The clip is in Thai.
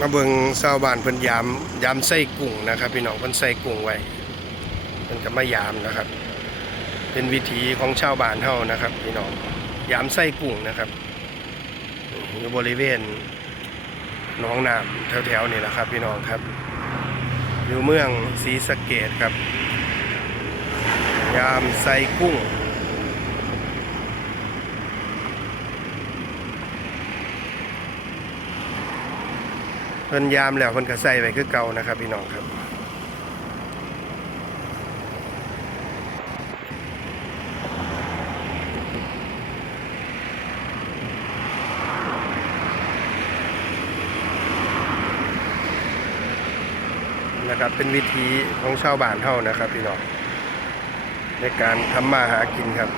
มาเบิงชาวบ้านเพิ่นยามยามใส่กุ้งนะครับ พี่น้องเพิ่นใส่กุ้งไว้เพิ่นก็มายามนะครับ เป็นวิถีของชาวบ้านเฮานะครับ พี่น้องยามใส่กุ้งนะครับอยู่บริเวณหนองน้ำแถวๆนี่แหละครับ พี่น้องครับ อยู่เมืองศรีสะเกดครับ ยามใส่กุ้ง เพิ่นยามแล้วเพิ่นก็ใส่ไว้คือเก่านะครับพี่น้องครับนะครับเป็นวิธีของชาวบ้านเฮานะครับพี่น้องในการทำมาหากินครับ